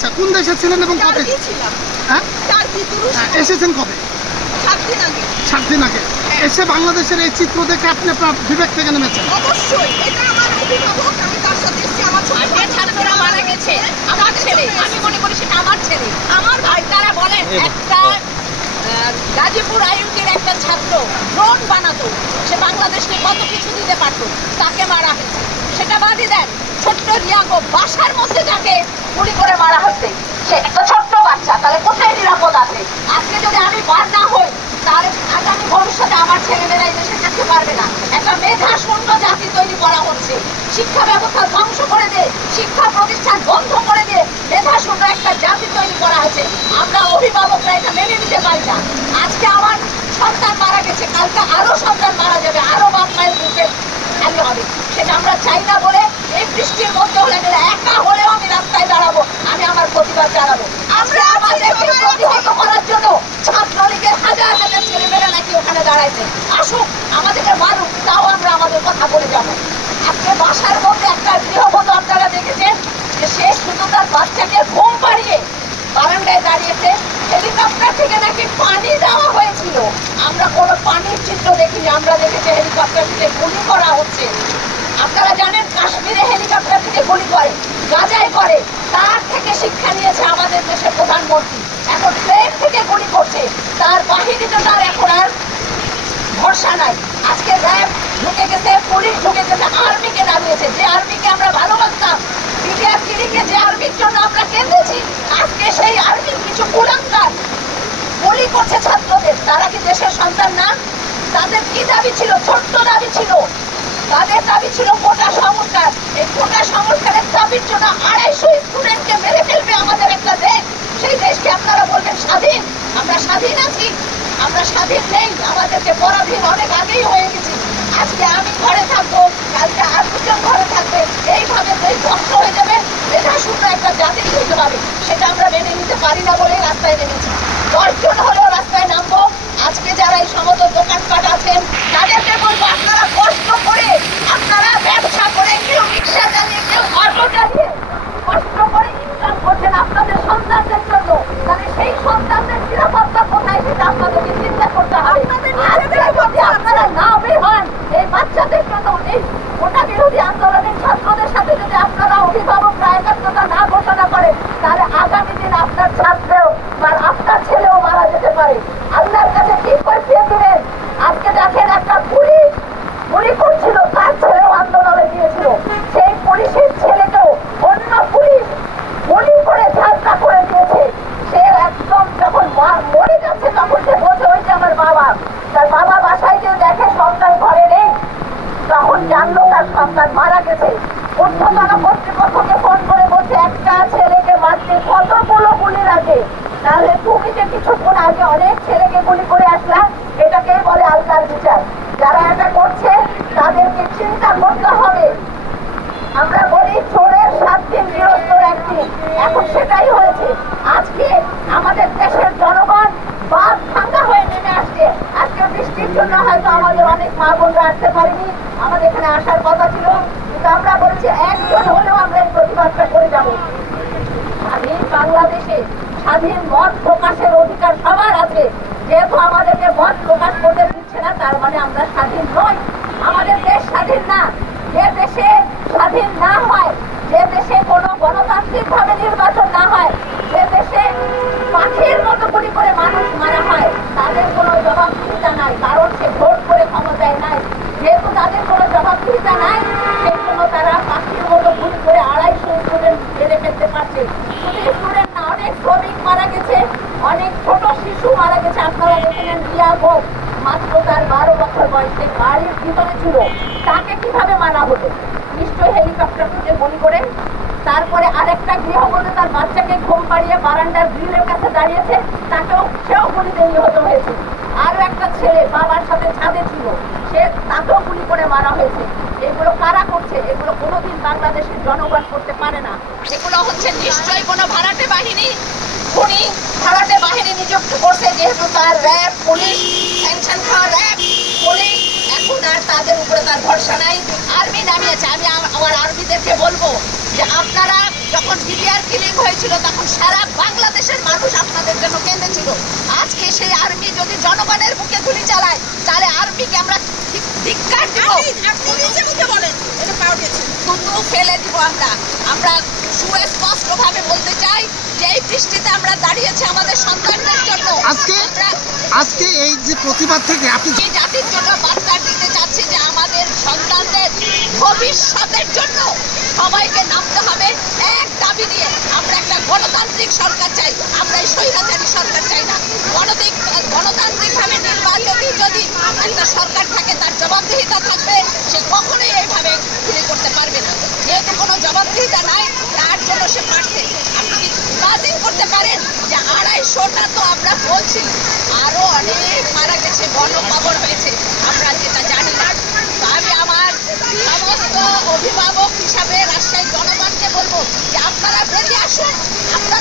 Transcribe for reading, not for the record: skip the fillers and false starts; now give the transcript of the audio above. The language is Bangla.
আচ্ছা, কোন দেশে ছিলেন এবং কবে? হ্যাঁ, এসেছেন কবে? 7 দিন আগে। এসে বাংলাদেশের এই চিত্র দেখে আপনি আপনার বিবেক থেকে নেমেছেন? অবশ্যই, এটা আমার অভিভাবক, আমি তার সাথে এসেছি। আমার ছাত্ররা মারা গেছে, আমার ছেলে, আমি মনে করি সেটা আমার ছেলে, আমার ভাই। তারা বলেন একটা গাজীপুর আইউটির একটা ছাত্র ড্রোন বানাতো, সে বাংলাদেশকে কত কিছু দিতে পারতো, তাকে মারা হয়েছে। সেটা বাদই দেন, ছোট্ট রিয়াকো বাসার মধ্যে যাকে গুলি করে মারা হচ্ছে, সে একটা ছোট্ট বাচ্চা, তাহলে কোথায় নিরাপদ আছে? আজকে যদি আমি বার না হই, তার আগামী ভবিষ্যতে আমার ছেলেমেয়েরা এই দেশে থাকতে পারবে না। একটা মেধা শূন্য জাতি তৈরি করা হচ্ছে, শিক্ষা ব্যবস্থা ধ্বংস করে দিয়ে, শিক্ষা প্রতিষ্ঠান বন্ধ করে দিয়ে মেধা শূন্য একটা জাতি তৈরি করা হয়েছে। আমরা অভিভাবকরা এটা মেনে নিতে পারি না। আজকে আমার সন্তান মারা গেছে, কালকে আরো সন্তান মারা যাবে, আরো বাপ মায়ের বুকে খালি হবে। সেটা আমরা চাই না বলে এই বৃষ্টির মধ্যে হলে একা হলেও আমি রাস্তায় দাঁড়াবো, আমি আমার প্রতিবাদ জানাবো। আমরা আমাদেরকে প্রতিহত করার জন্য ছাত্রলীগের হাজার হাজার ছেলেমেয়েরা নাকি ওখানে দাঁড়াইছে। আসুক, আমাদেরকে মারুক, তাও আমরা আমাদের কথা বলে যাবো। আজকে বাসার মধ্যে একটা গৃহবধূ আপনারা দেখেছেন যে সে শুধু তার বাচ্চাকে ঘুম পাড়িয়ে বারান্দায় দাঁড়িয়েছে। হেলিকপ্টার থেকে নাকি পানি দেওয়া হয়েছিল, আমরা কোনো পানির চিত্র দেখিনি। আমরা দেখেছি হেলিকপ্টার থেকে গুলি করা হচ্ছে। আপনারা জানেন কাশ্মীরে হেলিকপ্টার থেকে গুলি করে, গাজায় করে, তার থেকে শিক্ষা নিয়েছে আমাদের দেশের প্রধানমন্ত্রী। এখন প্লেন থেকে গুলি করছে, তার বাহিনীতে তার এখন আর ভরসা নাই। আজকে র্যাব ঢুকে গেছে, পুলিশ ঢুকে গেছে, আর্মিকে নামিয়েছে। যে আর্মিকে আমরা ভালোবাসতাম, বিডিআর কিলিংয়ে যে আর্মির জন্য আমরা কেঁদেছি, আজকে সেই আর্মির কিছু কুলাঙ্গার গুলি করছে ছাত্রদের। তারা কি দেশের সন্তান না? তাদের কি দাবি ছিল? ছোট্ট দাবি ছিল, তাদের দাবি ছিল কোটা সংস্কার। এই কোটা সংস্কারের দাবির জন্য 250 স্টুডেন্টকে মেরে ফেলবে আমাদের একটা দেশ। সেই দেশকে আপনারা বলবেন স্বাধীন? আমরা স্বাধীন আছি? আমরা স্বাধীন নেই, আমাদেরকে পরাধীন অনেক আগেই হয়ে গেছি। আজকে আমি ঘরে থাকবো, কালকে আর দুজন ঘরে থাকবে, এইভাবে দেশ ধ্বংস হয়ে যাবে, মেধা শূন্য একটা জাতি তৈরি হবে। সেটা আমরা মেনে নিতে পারি না বলেই রাস্তায় নেমেছি। 10 জন হলেও রাস্তায় নামবো। আজকে যারা এই সমস্ত দোকানপাট আছেন তাদেরকে বলবো, আপনারা কষ্ট করে, আপনারা ব্যবসা করে, কেউ রিক্সা চালিয়ে, কেউ অটো চালিয়ে কষ্ট করে ইনকাম করছেন আপনাদের সন্তানদের জন্য। তাহলে সেই সন্তানদের নিরাপত্তা কোথায়, সেটা আপনাদেরকে চিন্তা করতে হবে। আপনারা না বের হন, এই বাচ্চাদের জন্য, এই কোটা বিরোধী আন্দোলনের ছাত্রদের সাথে যদি আপনারা অভিভাবকরা একাত্মতা না ঘোষণা করেন, তাহলে আগামী দিন আপনার ছাত্রও বা আপনার ছেলেও মারা যেতে পারে। আল্লাহর কাছে কি করে চেয়ে দিবেন? আজকে দেখেন একটা পুলিশ গুলি করছিল, তার ছেলেও আন্দোলনে গিয়েছিল, সেই পুলিশের ছেলেকেও অন্য পুলিশ গুলি করে ঝাঁঝরা করে দিয়েছে। সে একদম যখন মরে যাচ্ছে তখন সে বলছে, ওই যে আমার বাবা। তার বাবা বাসায় গিয়ে দেখে সন্তান ঘরে নেই, তখন জানলো তার সন্তান মারা গেছে। ঊর্ধ্বতন কর্তৃপক্ষকে ফোন করে বলছে, একটা ছেলেকে মারতে কতগুলো গুলি লাগে? তাহলে তুমি যে কিছুক্ষণ আগে অনেক ছেলেকে গুলি করে আসলাম, এটাকেই বলে আল্লাহর বিচার। যারা এটা করছে তাদেরকে চিন্তা করতে হবে। আমরা বলি চোরের 7 দিন গৃহস্থর 1 দিন, এখন সেটাই হয়েছে। আজকে আমাদের দেশের জনগণ বাঁধ ভাঙা হয়ে নেমে আসছে। আজকে বৃষ্টির জন্য হয়তো আমাদের অনেক মা বোনরা আসতে পারেনি, আমাদের এখানে আসার কথা ছিল, কিন্তু আমরা বলছি একজন হলেও আমরা এই প্রতিবাদটা করে যাবো। স্বাধীন বাংলাদেশে স্বাধীন মত প্রকাশের অধিকার সবার আছে। যেহেতু আমাদেরকে মত প্রকাশ করতে দিচ্ছে না, তার মানে আমরা স্বাধীন নই। আমাদের দেশ স্বাধীন না। যে দেশে স্বাধীন না হয়, যে দেশে কোনো গণতান্ত্রিক ভাবে নির্বাচন না হয়, যে দেশে পাখির মতো গুলি করে মানুষ মারা হয়, তাদের কোনো জবাবদিহিতা নাই, কারণ সে ভোট করে ক্ষমতায় নাই। যেহেতু তাদের কোনো জবাবদিহিতা নাই, সেই জন্য তারা পাখির মতো গুলি করে 250 স্টুডেন্ট মেরে ফেলতে পারছে। শুধু স্টুডেন্ট না, অনেক শ্রমিক মারা গেছে, অনেক ছোট শিশু মারা গেছে। আপনারা দেখলেন রিয়া ঘোষ, মাত্র তার 12 বছর বয়সে গাড়ির ভিতরে ছিল, তাকে কিভাবে মারা হলো? নিশ্চয়ই হেলিকপ্টার থেকে গুলি করে। তারপরে আরেকটা গৃহবধূ তার বাচ্চাকে ঘুম পাড়িয়ে বারান্দার গ্রিলের কাছে দাঁড়িয়েছে, সেও গুলিতে নিহত হয়েছে। আরো একটা ছেলে বাবার সাথে ছাদে ছিল, তাকেও গুলি করে মারা হয়েছে। এগুলো কারা করছে? এগুলো কোনোদিন বাংলাদেশের জনগণ করতে পারে না। এগুলো হচ্ছে নিশ্চয়ই কোনো ভাড়াটে বাহিনী, খুনি ভাড়াটে বাহিনী নিযুক্ত করছে, যেহেতু তার র্যাব, পুলিশ, স্যাংশন খাওয়া র্যাব, পুলিশ এখন আর তার তাদের উপরে তার ভরসা নাই। আর্মি নামিয়েছে। আমি আমার আর্মিদেরকে বলবো যে আপনারা যখন বিডিআর কিলিং হয়েছিল তখন সারা বাংলাদেশের মানুষ আপনাদের জন্য কেঁদেছিল। আজকে সেই আর্মি যদি জনগণের বুকে গুলি চালায় তাহলে আর্মিকে আমরা ধিক্কার দিব। থুতু ফেলে দিব। আমরা সুস্পষ্টভাবে বলতে চাই যে এই বৃষ্টিতে আমরা দাঁড়িয়েছি আমাদের সন্তানদের জন্য। আজকে এই যে প্রতিবাদ থেকে আপনি এই জাতির জন্য বার্তা দিতে চাচ্ছি যে আমাদের সন্তানদের ভবিষ্যতের জন্য সবাইকে নামতে হবে এক দাবি নিয়ে। আমরা একটা গণতান্ত্রিক সরকার চাই, আমরা এই স্বৈরাচারী সরকার চাই না। গণতান্ত্রিকভাবে নির্বাচিত যদি একটা সরকার থাকে তার জবাবদিহিতা থাকবে, সে কখনোই এইভাবে গুলি করতে পারবে না। যেহেতু কোনো জবাবদিহিতা নাই তার জন্য সে পারছে। আপনি ইমাজিন করতে পারেন যে 250টা তো আমরা বলছি, আরো অনেক মারা গেছে, গণকবর হয়েছে, আমরা যেটা জানি না। তো আমি আমার সমস্ত অভিভাবক হিসাবে রাজশাহী জনগণকে বলবো যে আপনারা বেরিয়ে আসুন, আপনারা